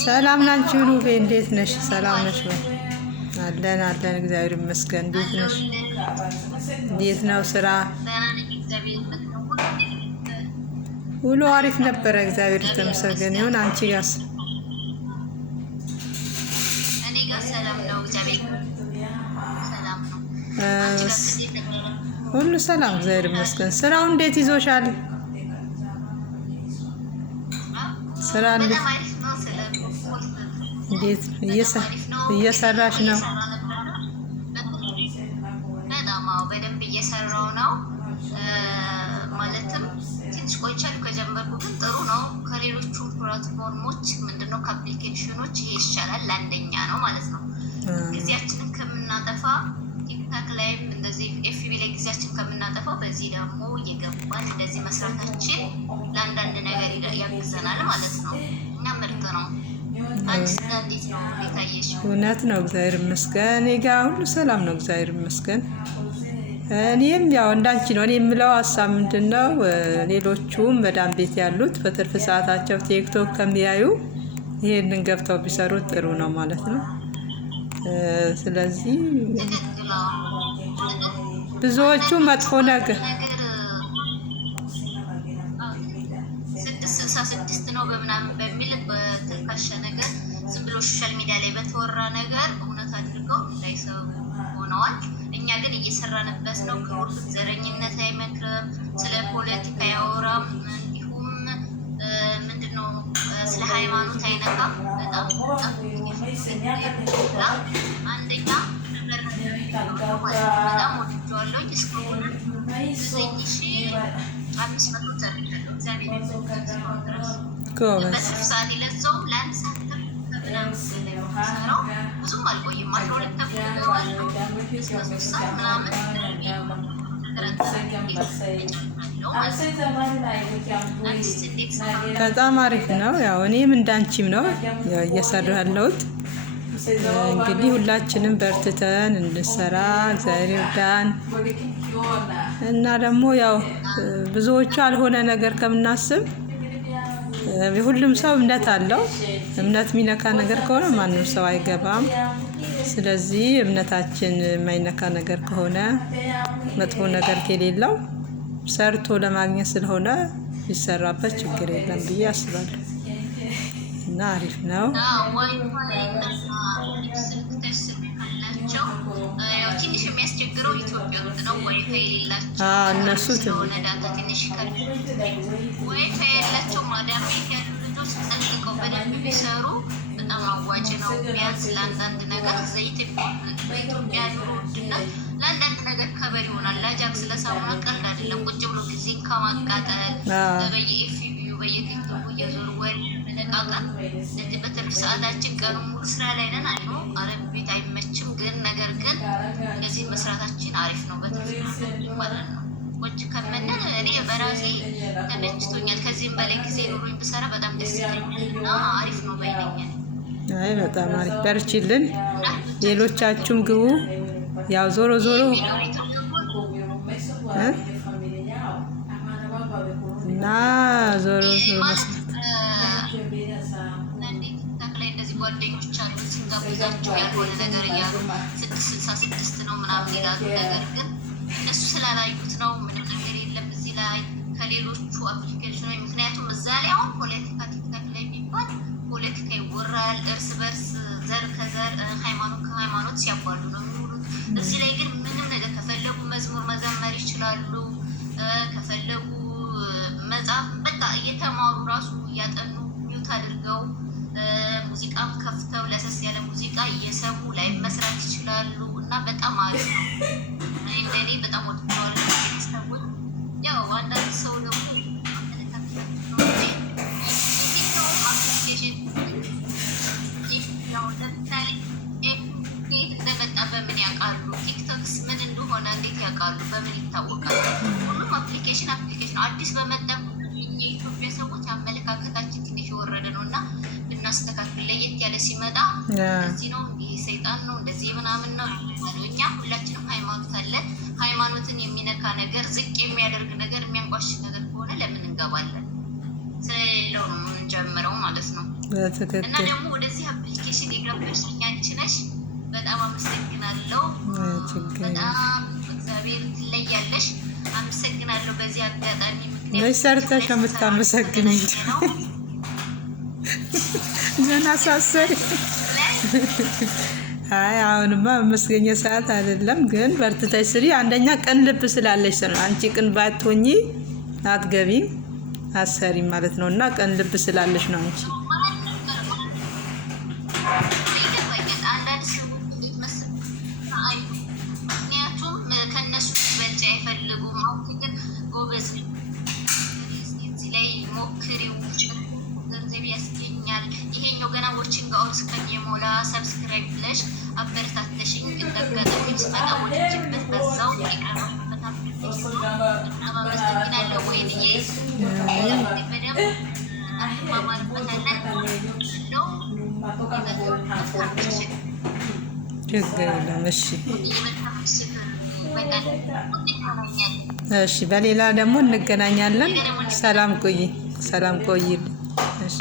ሰላም ናችሁ? ኑቤ እንዴት ነሽ? ሰላም ነሽ ወይ? አለን እግዚአብሔር ይመስገን። እንዴት ነሽ? እንዴት ነው ስራ? ውሎ አሪፍ ነበረ፣ እግዚአብሔር የተመሰገነ ይሁን። አንቺ ጋርስ? እኔ ጋር ሰላም ነው፣ እግዚአብሔር ሰላም ነው። ሁሉ ሰላም እግዚአብሔር ይመስገን። ስራው እንዴት ይዞሻል? ስራ እንዴት እየሰራሽ ነው? በጣም በደንብ እየሰራው ነው። ማለትም ትንሽ ቆይቻለሁ ከጀመርኩ፣ ግን ጥሩ ነው። ከሌሎቹ ፕላትፎርሞች ምንድነው ከአፕሊኬሽኖች ይሄ ይሻላል፣ ለአንደኛ ነው ማለት ነው። ጊዜያችንን ከምናጠፋ ቲክታክ ላይም እንደዚህ ኤፍቢ ላይ ጊዜያችን ከምናጠፋው በዚህ ደግሞ እየገባን እንደዚህ መስራታችን ለአንዳንድ ነገር ያግዘናል ማለት ነው እና ምርጥ ነው። እውነት ነው፣ እግዚአብሔር ይመስገን። እኔ ጋር ሁሉ ሰላም ነው፣ እግዚአብሔር ይመስገን። እኔም ያው እንዳንቺ ነው። እኔ የምለው ሀሳብ ምንድን ነው፣ ሌሎቹም መዳም ቤት ያሉት በትርፍ ሰዓታቸው ቲክቶክ ከሚያዩ ይሄንን ገብተው ቢሰሩት ጥሩ ነው ማለት ነው። ስለዚህ ብዙዎቹ መጥፎ ነገር 666 ነው በምናምን በሚል በተልካሸ ነገር ዝም ብሎ ሶሻል ሚዲያ ላይ በተወራ ነገር እውነት አድርገው እንዳይሰሩ ሆነዋል። እኛ ግን እየሰራንበት ነው። ከሁሉም ዘረኝነት አይመክርም፣ ስለ ፖለቲካ ያወራም፣ እንዲሁም ምንድነው ስለ ሃይማኖት አይነካም። በጣም አንደኛ በጣም ወድጀዋለሁ። እስካሁን 9500 ተርቻለሁ። እግዚአብሔር በትርፍ ሰዓት የለዛውም ለአንድ ሰዓት ሰራው ብዙም አልቆይም። 12 ሰዓት ምናምን በጣም አሪፍ ነው። ያው እኔም እንዳንቺም ነው እየሰራሁ ያለሁት። እንግዲህ ሁላችንም በርትተን እንሰራ፣ እግዚአብሔር ይርዳን እና ደግሞ ያው ብዙዎቹ አልሆነ ነገር ከምናስብ ሁሉም ሰው እምነት አለው። እምነት የሚነካ ነገር ከሆነ ማንም ሰው አይገባም። ስለዚህ እምነታችን የማይነካ ነገር ከሆነ መጥፎ ነገር ከሌለው ሰርቶ ለማግኘት ስለሆነ ቢሰራበት ችግር የለም ብዬ አስባለሁ እና አሪፍ ነው። ትንሽ የሚያስቸግረው ኢትዮጵያ ውስጥ ነው። ዋይፋይ የሌላቸው እነሱ ስለሆነ ዳታ ትንሽ ዋይፋይ ያላቸው ማዳም ቤት ያሉ ልጆች ጠልቀው በደንብ ቢሰሩ በጣም አዋጭ ነው። ቢያንስ ለአንዳንድ ነገር ዘይት በኢትዮጵያ ኑሮ ውድነት ለአንዳንድ ነገር ከበር ይሆናል። ለአጃክስ ለሳሙና ቀልድ አይደለም። ቁጭ ብሎ ጊዜን ከማቃጠል በየኤፍቢዩ በየቲክቶኩ እየዞሩ ወሬ መለቃቀም ለዚህ በትርፍ ሰዓታችን ቀኑ ሙሉ ስራ ላይ ነን። አይኖ አረብ ቤት አይመችም፣ ግን ነገር ግን እንደዚህ መስራታችን አሪፍ ነው። በትርፍ ማለት ነው። ቁጭ ከምንል እኔ በራሴ ተመችቶኛል። ከዚህም በላይ ጊዜ ኑሮኝ ብሰራ በጣም ደስ ይለኛል እና አሪፍ ነው ባይለኛል። አይ በጣም አሪፍ፣ በርቺልን። ሌሎቻችሁም ግቡ። ያው ዞሮ እና ዞሮ ጓደኞች አሉ ስንጋብዛቸው ያልሆነ ነገር እያሉ 666 ነው ምናምን ይላሉ። ነገር ግን እነሱ ስላላዩት ነው። ምንም ነገር የለም እዚህ ላይ ከሌሎቹ አፕሊኬሽኖች። ምክንያቱም እዛ ላይ አሁን ፖለቲካ ቲክታክ ላይ የሚባል ፖለቲካ ይወራል። እርስ በርስ ዘር ከዘር ሃይማኖት ከሃይማኖት ሲያባሉ ነው የሚውሉት። እዚህ ላይ ግን ምንም ነገር ከፈለጉ መዝሙር መዘመር ይችላሉ። ከፈለጉ መጽሐፍ በቃ እየተማሩ ራሱ እያጠኑ ሚውት አድርገው ሙዚቃም ከፍተው ለሰስ ያለ ሙዚቃ እየሰሙ ላይ መስራት ይችላሉ እና በጣም አሪፍ ነው። እኔ በጣም ወድጀዋለሁ። ሰዎች ያው አንዳንድ ሰው ደግሞ እንደመጣ በምን ያውቃሉ? ቲክቶክስ ምን እንደሆነ እንዴት ያውቃሉ? በምን ይታወቃል? ሁሉም አፕሊኬሽን አዲስ በመጣ የኢትዮጵያ ሰዎች አመለካከታችን ትንሽ የወረደ ነው እና ልናስተካክል ለየት ያለ ሲመጣ እዚህ ነው ይሄ ሰይጣን ነው እንደዚህ ምናምን ነው። እኛ ሁላችንም ሃይማኖት አለን። ሃይማኖትን የሚነካ ነገር፣ ዝቅ የሚያደርግ ነገር፣ የሚያንቋሽ ነገር ከሆነ ለምን እንገባለን? ስለሌለው ነው የምንጀምረው ማለት ነው። በትክክል እና ደግሞ ወደዚህ አፕሊኬሽን የገባሽኝ አንቺ ነሽ። በጣም አመሰግናለሁ። በጣም እግዚአብሔር ትለያለሽ። አመሰግናለሁ። በዚህ አጋጣሚ ምክንያት ሰርተሽ የምታመሰግኝ ገና ሳሰሪ አይ አሁንማ መስገኛ ሰዓት አይደለም፣ ግን በርትተሽ ስሪ። አንደኛ ቅን ልብ ስላለሽ ነው። አንቺ ቅን ባትሆኚ አትገቢም አሰሪ ማለት ነው። እና ቅን ልብ ስላለሽ ነው አንቺ ይሄኛው ገና ወርቺንግ አውት እስከሚሞላ ሰብስክራይብ ብለሽ አበረታተሽኝ እንደገጠም ስመጣ ወደጅበት በዛው ይቀርብበት አፕሊኬሽን አመሰግናለሁ። ወይንዬ በደም ችግር የለም። እሺ፣ በሌላ ደግሞ እንገናኛለን። ሰላም ቆይ። እሺ።